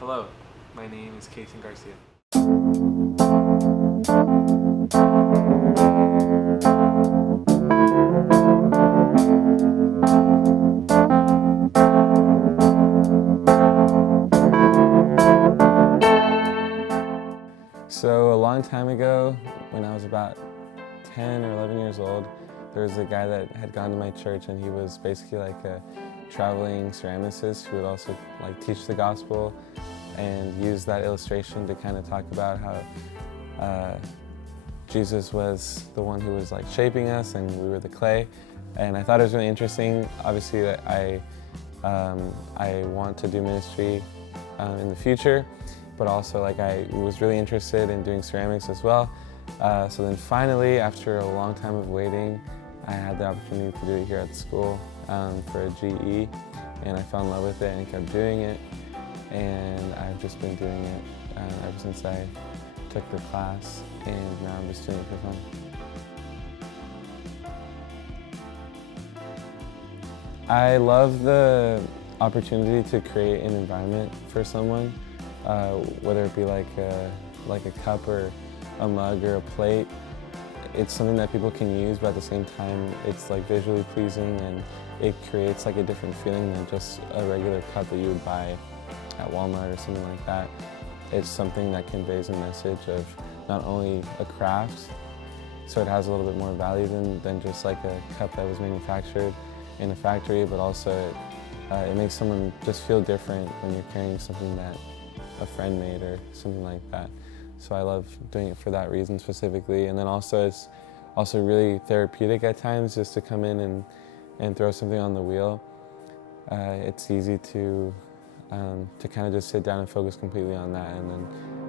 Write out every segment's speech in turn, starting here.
Hello, my name is Kayton Garcia. So a long time ago, when I was about 10 or 11 years old, there was a guy that had gone to my church, and he was basically like a traveling ceramicist who would also like teach the gospel and use that illustration to kind of talk about how Jesus was the one who was like shaping us and we were the clay. And I thought it was really interesting. Obviously, that I want to do ministry in the future, but also like I was really interested in doing ceramics as well. So then finally, after a long time of waiting, I had the opportunity to do it here at school for a GE, and I fell in love with it and kept doing it. And I've just been doing it ever since I took the class, and now I'm just doing it for fun. I love the opportunity to create an environment for someone, whether it be like a cup or a mug or a plate. It's something that people can use, but at the same time, it's like visually pleasing, and it creates like a different feeling than just a regular cup that you would buy at Walmart or something like that. It's something that conveys a message of not only a craft, so it has a little bit more value than just like a cup that was manufactured in a factory, but also it makes someone just feel different when you're carrying something that a friend made or something like that. So I love doing it for that reason specifically. And then also it's also really therapeutic at times just to come in and throw something on the wheel. It's easy to kind of just sit down and focus completely on that, and then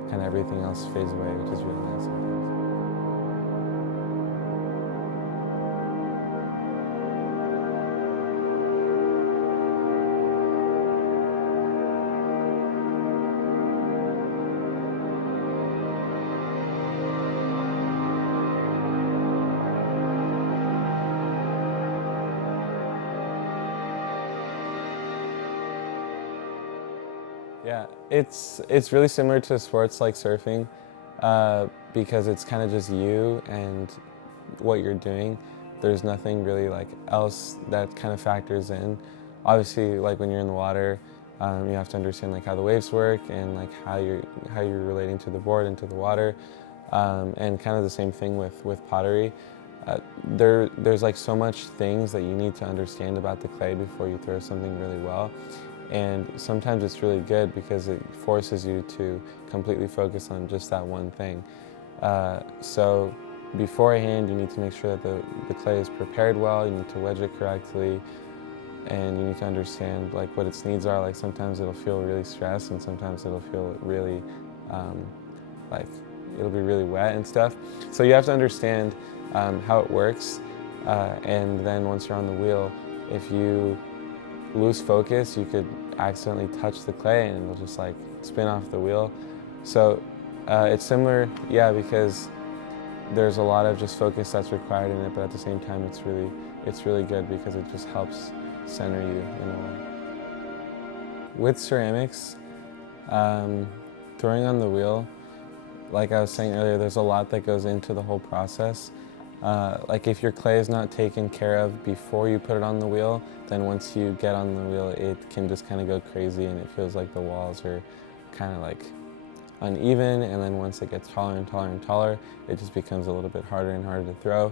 kind of everything else fades away, which is really nice sometimes. Yeah, it's really similar to sports like surfing because it's kind of just you and what you're doing. There's nothing really like else that kind of factors in. Obviously, like when you're in the water, you have to understand like how the waves work and like how you're relating to the board and to the water, and kind of the same thing with pottery. There's like so much things that you need to understand about the clay before you throw something really well. And sometimes it's really good because it forces you to completely focus on just that one thing. So beforehand, you need to make sure that the clay is prepared well, you need to wedge it correctly, and you need to understand like what its needs are. Like sometimes it'll feel really stressed, and sometimes it'll feel really like it'll be really wet and stuff. So you have to understand how it works, and then once you're on the wheel, if you lose focus, you could accidentally touch the clay and it'll just like spin off the wheel. So it's similar, yeah, because there's a lot of just focus that's required in it, but at the same time it's really good because it just helps center you in a way. With ceramics, throwing on the wheel, like I was saying earlier, there's a lot that goes into the whole process. Like if your clay is not taken care of before you put it on the wheel, then once you get on the wheel, it can just kind of go crazy, and it feels like the walls are kind of like uneven, and then once it gets taller and taller and taller, it just becomes a little bit harder and harder to throw.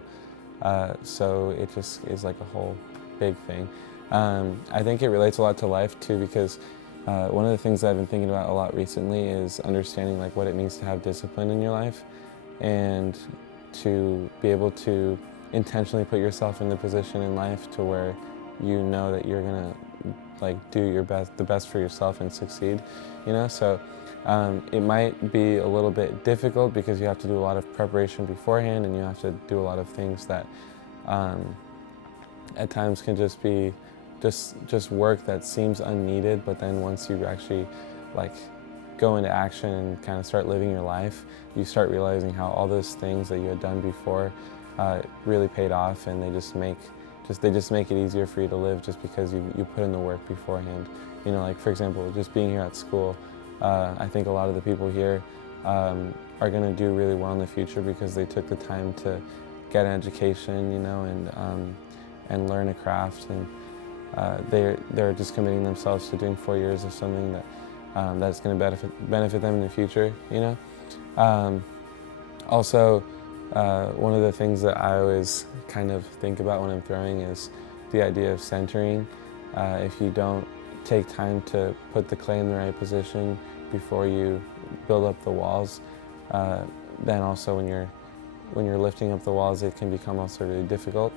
So it just is like a whole big thing. I think it relates a lot to life too, because one of the things that I've been thinking about a lot recently is understanding like what it means to have discipline in your life, and to be able to intentionally put yourself in the position in life to where you know that you're gonna like do your best, the best for yourself, and succeed. You know, so it might be a little bit difficult because you have to do a lot of preparation beforehand, and you have to do a lot of things that at times can just be just work that seems unneeded, but then once you actually like go into action and kind of start living your life, you start realizing how all those things that you had done before really paid off, and they just make it easier for you to live just because you put in the work beforehand. You know, like for example, just being here at school, I think a lot of the people here are going to do really well in the future because they took the time to get an education, you know, and learn a craft, and they're just committing themselves to doing 4 years of something that that's going to benefit them in the future, you know. Also, one of the things that I always kind of think about when I'm throwing is the idea of centering. If you don't take time to put the clay in the right position before you build up the walls, then also when you're lifting up the walls, it can become also really difficult.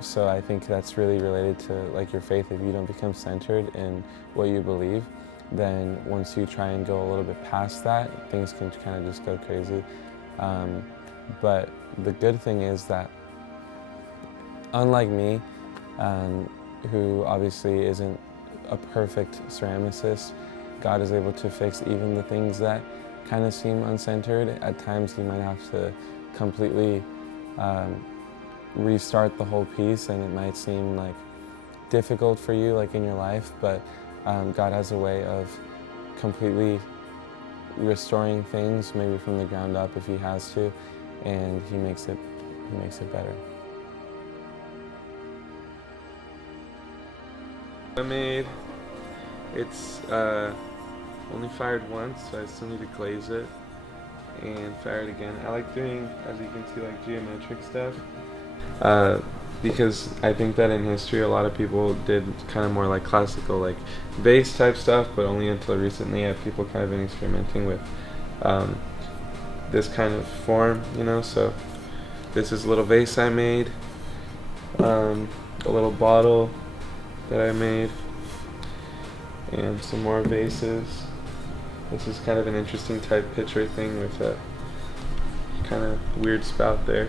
So I think that's really related to like your faith. If you don't become centered in what you believe, then once you try and go a little bit past that, things can kind of just go crazy. But the good thing is that, unlike me, who obviously isn't a perfect ceramicist, God is able to fix even the things that kind of seem uncentered. At times you might have to completely restart the whole piece, and it might seem like difficult for you, like in your life, but God has a way of completely restoring things, maybe from the ground up if He has to, and He makes it better. I made, it's only fired once, so I still need to glaze it and fire it again. I like doing, as you can see, like geometric stuff, because I think that in history a lot of people did kind of more like classical, like vase type stuff, but only until recently have people kind of been experimenting with this kind of form, you know. So this is a little vase I made, a little bottle that I made, and some more vases. This is kind of an interesting type pitcher thing with a kind of weird spout there.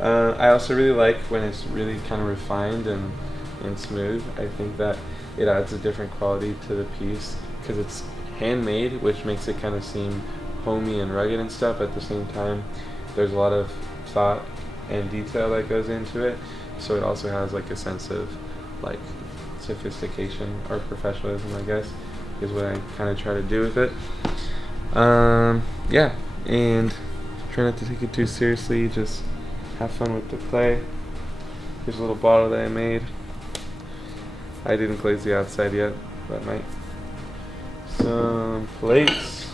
I also really like when it's really kind of refined and smooth. I think that it adds a different quality to the piece because it's handmade, which makes it kind of seem homey and rugged and stuff. At the same time, there's a lot of thought and detail that goes into it, so it also has like a sense of like sophistication or professionalism, I guess, is what I kind of try to do with it. Yeah, and try not to take it too seriously, just have fun with the clay. Here's a little bottle that I made. I didn't glaze the outside yet, but might. Some plates,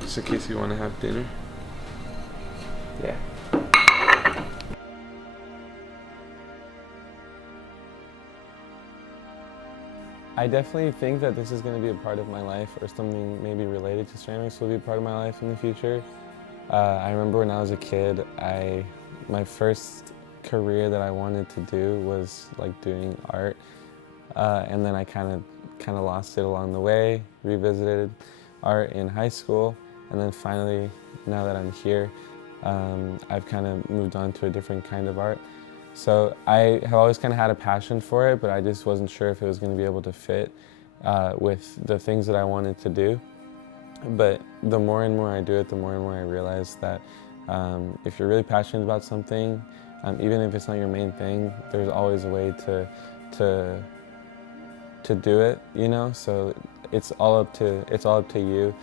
just in case you want to have dinner. Yeah. I definitely think that this is going to be a part of my life, or something maybe related to ceramics will be a part of my life in the future. I remember when I was a kid, my first career that I wanted to do was like doing art, and then I kind of lost it along the way, revisited art in high school, and then finally, now that I'm here, I've kind of moved on to a different kind of art. So I have always kind of had a passion for it, but I just wasn't sure if it was going to be able to fit with the things that I wanted to do. But the more and more I do it, the more and more I realize that if you're really passionate about something, even if it's not your main thing, there's always a way to do it, you know. So it's all up to you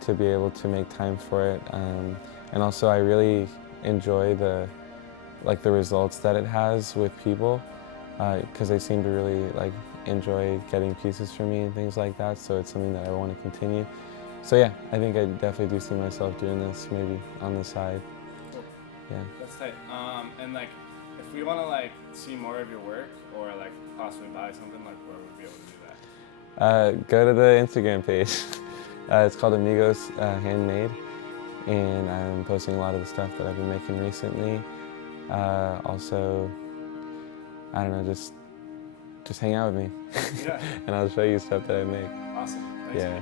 to be able to make time for it. And also, I really enjoy the results that it has with people, because they seem to really enjoy getting pieces from me and things like that. So it's something that I want to continue. So yeah, I think I definitely do see myself doing this maybe on the side. Cool. Yeah. That's tight. And if we want to see more of your work or possibly buy something, where would we be able to do that? Go to the Instagram page. It's called Amigos Handmade, and I'm posting a lot of the stuff that I've been making recently. Also, I don't know, just hang out with me. Yeah. And I'll show you stuff that I make. Awesome. Thanks. Yeah.